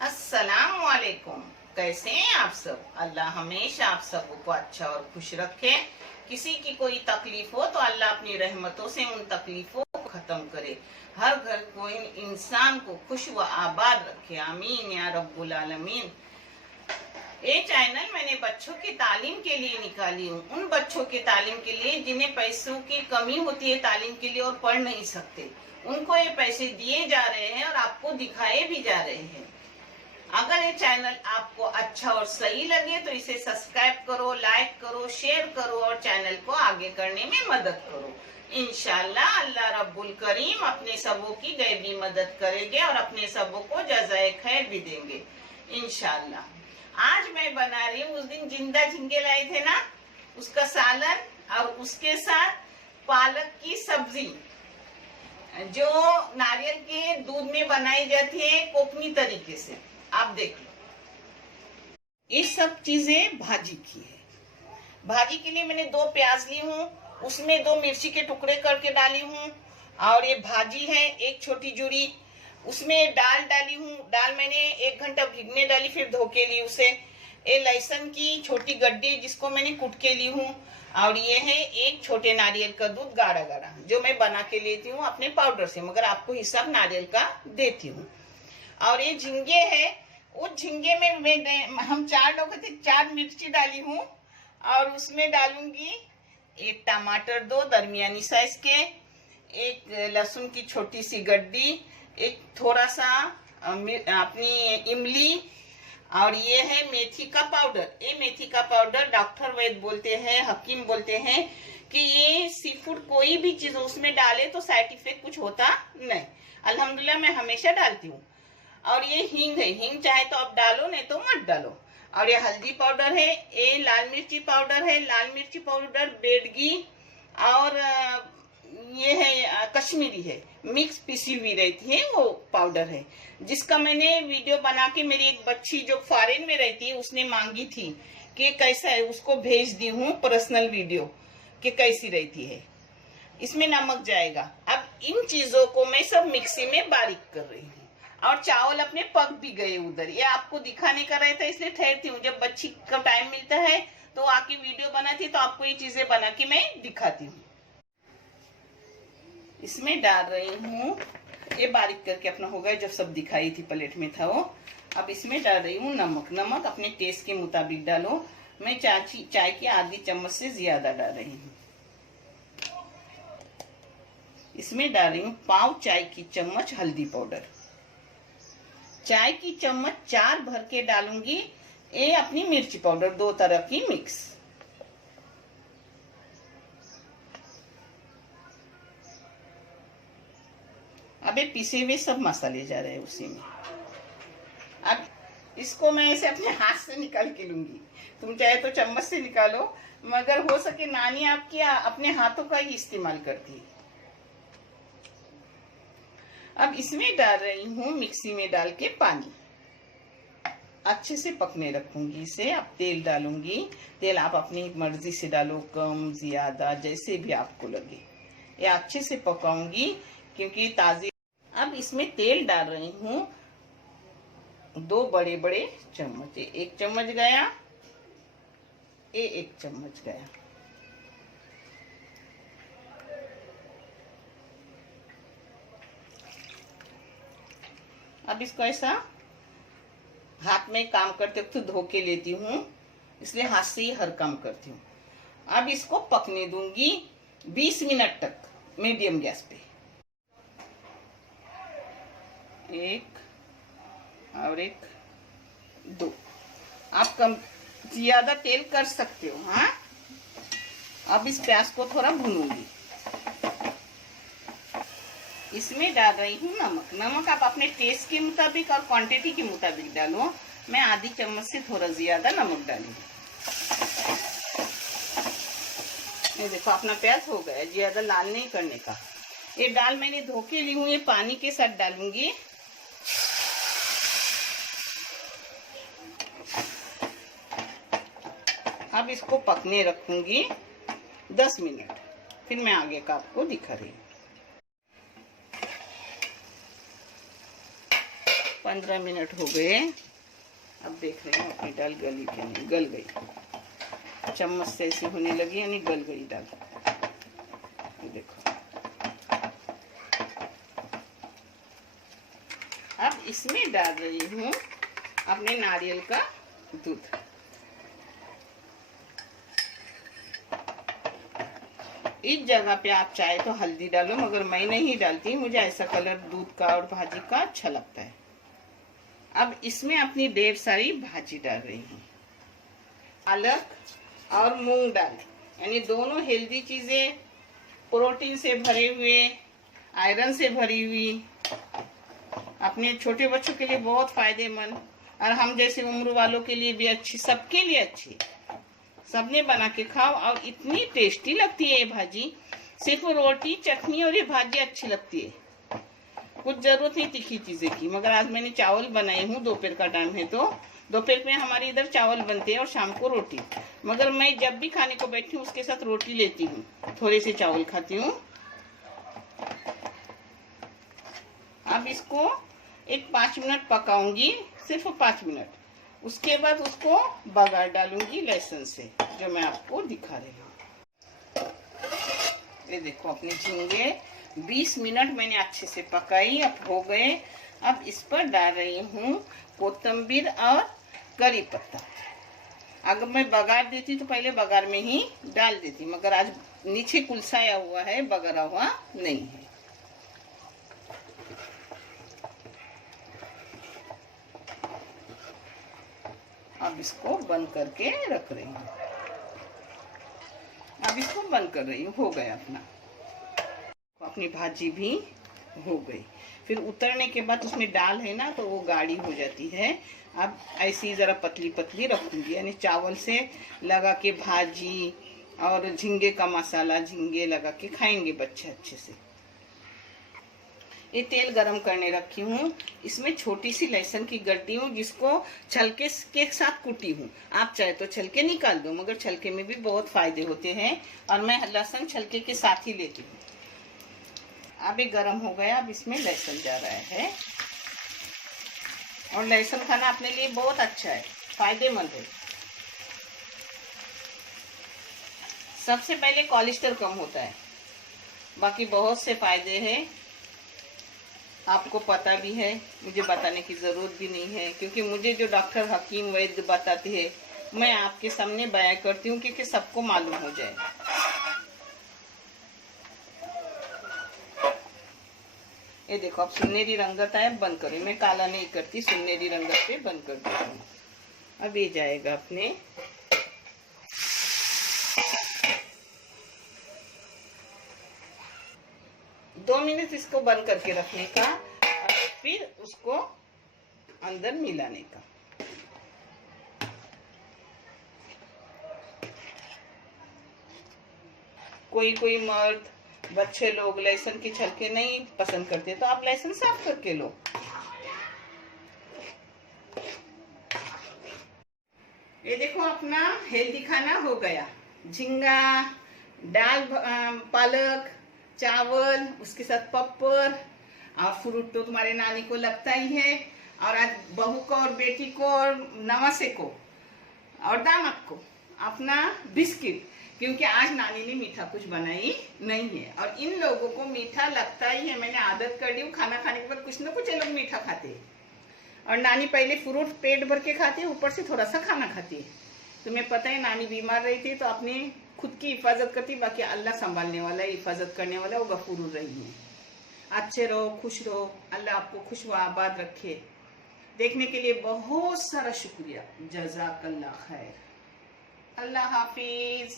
अस्सलाम वालेकुम। कैसे हैं आप सब? अल्लाह हमेशा आप सबको अच्छा और खुश रखे। किसी की कोई तकलीफ हो तो अल्लाह अपनी रहमतों से उन तकलीफों को खत्म करे। हर घर को इंसान को खुश व आबाद रखे। आमीन या रब्बुल आलमीन। ये चैनल मैंने बच्चों की तालीम के लिए निकाली हूँ। उन बच्चों की तालीम के लिए जिन्हें पैसों की कमी होती है तालीम के लिए और पढ़ नहीं सकते, उनको ये पैसे दिए जा रहे हैं और आपको दिखाए भी जा रहे हैं। अगर ये चैनल आपको अच्छा और सही लगे तो इसे सब्सक्राइब करो, लाइक करो, शेयर करो और चैनल को आगे करने में मदद करो। इंशाल्लाह अल्लाह रब्बुल करीम अपने सबों की गैबी मदद करेंगे और अपने सबों को जज़ाए खैर भी देंगे इंशाल्लाह। आज मैं बना रही हूँ, उस दिन जिंदा झींगे लाए थे ना, उसका सालन और उसके साथ पालक की सब्जी जो नारियल के दूध में बनाई जाती है कोकनी तरीके से। आप देख लो, ये सब चीजें भाजी की है। भाजी के लिए मैंने 2 प्याज ली हूँ, उसमें 2 मिर्ची के टुकड़े करके डाली हूँ और ये भाजी है 1 छोटी जुड़ी। उसमें दाल डाली हूँ, दाल मैंने 1 घंटा भिगने डाली, फिर धो के ली उसे। ये लहसुन की छोटी गड्डी जिसको मैंने कूट के ली हूँ और ये है 1 छोटे नारियल का दूध गाढ़ा गाढ़ा जो मैं बना के लेती हूँ अपने पाउडर से, मगर आपको हिसाब नारियल का देती हूँ। और ये झींगे है, उस झींगे में हम 4 लोग थे, 4 मिर्ची डाली हूँ और उसमें डालूंगी 1 टमाटर 2 दरमियानी साइज के, 1 लहसुन की छोटी सी गड्डी, 1 थोड़ा सा अपनी इमली और ये है मेथी का पाउडर। ये मेथी का पाउडर डॉक्टर वैद्य बोलते हैं, हकीम बोलते हैं कि ये सी फूड कोई भी चीज उसमें डाले तो साइड इफेक्ट कुछ होता नहीं। अल्हम्दुलिल्लाह मैं हमेशा डालती हूँ। और ये हींग है, हींग चाहे तो आप डालो नहीं तो मत डालो। और ये हल्दी पाउडर है, ये लाल मिर्ची पाउडर है, लाल मिर्ची पाउडर बेडगी और ये है कश्मीरी है, मिक्स पिसी हुई रहती है वो पाउडर है, जिसका मैंने वीडियो बना के मेरी एक बच्ची जो फॉरेन में रहती है उसने मांगी थी कि कैसा है, उसको भेज दी हूँ पर्सनल वीडियो कि कैसी रहती है। इसमें नमक जाएगा। अब इन चीजों को मैं सब मिक्सी में बारीक कर रही हूँ और चावल अपने पक भी गए उधर। ये आपको दिखाने का रहता है इसलिए ठहरती हूँ, जब बच्ची का टाइम मिलता है तो आके वीडियो बनाती तो आपको ये चीजें बना के मैं दिखाती हूँ। इसमें डाल रही हूँ, ये बारीक करके अपना हो गया जब सब दिखाई थी प्लेट में था वो। अब इसमें डाल रही हूँ नमक। नमक अपने टेस्ट के मुताबिक डालो। मैं चाय की आधी चम्मच से ज्यादा डाल रही हूँ। इसमें डाल रही हूँ पाव चाय की चम्मच हल्दी पाउडर। चाय की चम्मच 4 भर के डालूंगी ये अपनी मिर्ची पाउडर, 2 तरह की मिक्स। अब ये पिसे हुए सब मसाले जा रहे हैं उसी में। अब इसको मैं ऐसे अपने हाथ से निकाल के लूंगी, तुम चाहे तो चम्मच से निकालो, मगर हो सके नानी आपकी अपने हाथों का ही इस्तेमाल करती है। अब इसमें डाल रही हूँ मिक्सी में डाल के पानी, अच्छे से पकने रखूंगी इसे। अब तेल डालूंगी, तेल आप अपनी मर्जी से डालो, कम ज्यादा जैसे भी आपको लगे। ये अच्छे से पकाऊंगी क्योंकि ताजी। अब इसमें तेल डाल रही हूँ 2 बड़े बड़े चम्मच, 1 चम्मच गया, 1 चम्मच गया। अब इसको ऐसा हाथ में काम करते वक्त धो के लेती हूँ, इसलिए हाथ से ही हर काम करती हूँ। अब इसको पकने दूंगी 20 मिनट तक मीडियम गैस पे। 1 और 1 2। आप कम ज्यादा तेल कर सकते हो। हाँ, अब इस प्याज को थोड़ा भूनूंगी। इसमें डाल रही हूँ नमक। नमक आप अपने टेस्ट के मुताबिक और क्वांटिटी के मुताबिक डालो। मैं आधी चम्मच से थोड़ा ज्यादा नमक डालूंगी। ये देखो अपना प्याज हो गया, ज्यादा लाल नहीं करने का। ये दाल मैंने धो के ली हूँ, ये पानी के साथ डालूंगी। अब इसको पकने रखूंगी 10 मिनट, फिर मैं आगे का आपको दिखा रही हूँ। 15 मिनट हो गए। अब देख रहे हैं अपनी दाल गली के नहीं, गल गई, चम्मच से ऐसी होने लगी यानी गल गई दाल। देखो अब इसमें डाल रही हूँ अपने नारियल का दूध। इस जगह पे आप चाहे तो हल्दी डालो, मगर मैं नहीं डालती, मुझे ऐसा कलर दूध का और भाजी का अच्छा लगता है। अब इसमें अपनी ढेर सारी भाजी डाल रही हूँ, पालक और मूंग दाल, यानी दोनों हेल्दी चीजें, प्रोटीन से भरे हुए, आयरन से भरी हुई, अपने छोटे बच्चों के लिए बहुत फायदेमंद और हम जैसे उम्र वालों के लिए भी अच्छी, सबके लिए अच्छी। सबने बना के खाओ और इतनी टेस्टी लगती है ये भाजी। सिर्फ रोटी चटनी और ये भाजी अच्छी लगती है, कुछ जरूरत नहीं तीखी चीजें की। मगर आज मैंने चावल बनाए हूँ, दोपहर का टाइम है तो दोपहर में हमारे इधर चावल बनते हैं और शाम को रोटी। मगर मैं जब भी खाने को बैठी हूँ उसके साथ रोटी लेती हूँ, थोड़े से चावल खाती हूँ। अब इसको एक 5 मिनट पकाऊंगी, सिर्फ 5 मिनट। उसके बाद उसको बघार डालूंगी लहसुन से, जो मैं आपको दिखा रही हूँ। ये देखो अपने झींगे 20 मिनट मैंने अच्छे से पकाई, अब हो गए। अब इस पर डाल रही हूँ कोतंबीर और करी पत्ता। अगर मैं बघार देती तो पहले बघार में ही डाल देती, मगर आज नीचे कुलसाया हुआ है, बघारा हुआ नहीं है। अब इसको बंद करके रख रही हूँ। अब इसको बंद कर रही हूँ, हो गया अपनी भाजी भी हो गई। फिर उतरने के बाद उसमें दाल है ना, तो वो गाढ़ी हो जाती है। अब ऐसी जरा पतली पतली रखूंगी, यानी चावल से लगा के भाजी और झींगे का मसाला, झींगे लगा के खाएंगे बच्चे अच्छे से। ये तेल गरम करने रखी हूँ, इसमें छोटी सी लहसुन की गड्डी हूँ, जिसको छलके के साथ कुटी हूँ। आप चाहे तो छलके निकाल दो, मगर छलके में भी बहुत फायदे होते हैं और मैं लहसुन छलके के साथ ही लेती हूँ। अब ये गरम हो गया, अब इसमें लहसुन जा रहा है। और लहसुन खाना अपने लिए बहुत अच्छा है, फायदेमंद है। सबसे पहले कोलेस्ट्रॉल कम होता है, बाकी बहुत से फायदे हैं, आपको पता भी है, मुझे बताने की जरूरत भी नहीं है, क्योंकि मुझे जो डॉक्टर हकीम वैद्य बताते हैं मैं आपके सामने बयां करती हूँ, क्योंकि सबको मालूम हो जाए। ये देखो अब सुनहरी रंगत आए, बंद करो। मैं काला नहीं करती, सुनहरी रंगत पे बंद कर देती हूँ। अब ये जाएगा अपने दो मिनट इसको बंद करके रखने का और फिर उसको अंदर मिलाने का। कोई मर्द बच्चे लोग लहसुन की छलके नहीं पसंद करते, तो आप लहसुन साफ करके लो। ये देखो अपना हेल्दी खाना हो गया। झींगा, दाल, पालक, चावल, उसके साथ पप्पर और फ्रूट तो तुम्हारे नानी को लगता ही है, और आज बहू को और बेटी को और नवासे को और दामाद को अपना बिस्किट, क्योंकि आज नानी ने मीठा कुछ बनाई नहीं है और इन लोगों को मीठा लगता ही है। मैंने आदत कर दी हूँ, खाना खाने के बाद कुछ ना कुछ ये लोग मीठा खाते हैं। और नानी पहले फ्रूट पेट भर के खाती है, ऊपर से थोड़ा सा खाना खाती है। तुम्हें पता है नानी बीमार रही थी तो अपनी खुद की हिफाजत करती, बाकी अल्लाह संभालने वाला है, हिफाजत करने वाला, वो गफूर रही है। अच्छे रहो, खुश रहो, अल्लाह आपको खुश व आबाद रखे। देखने के लिए बहुत सारा शुक्रिया। जज़ाकल्लाह खैर। अल्लाह हाफिज।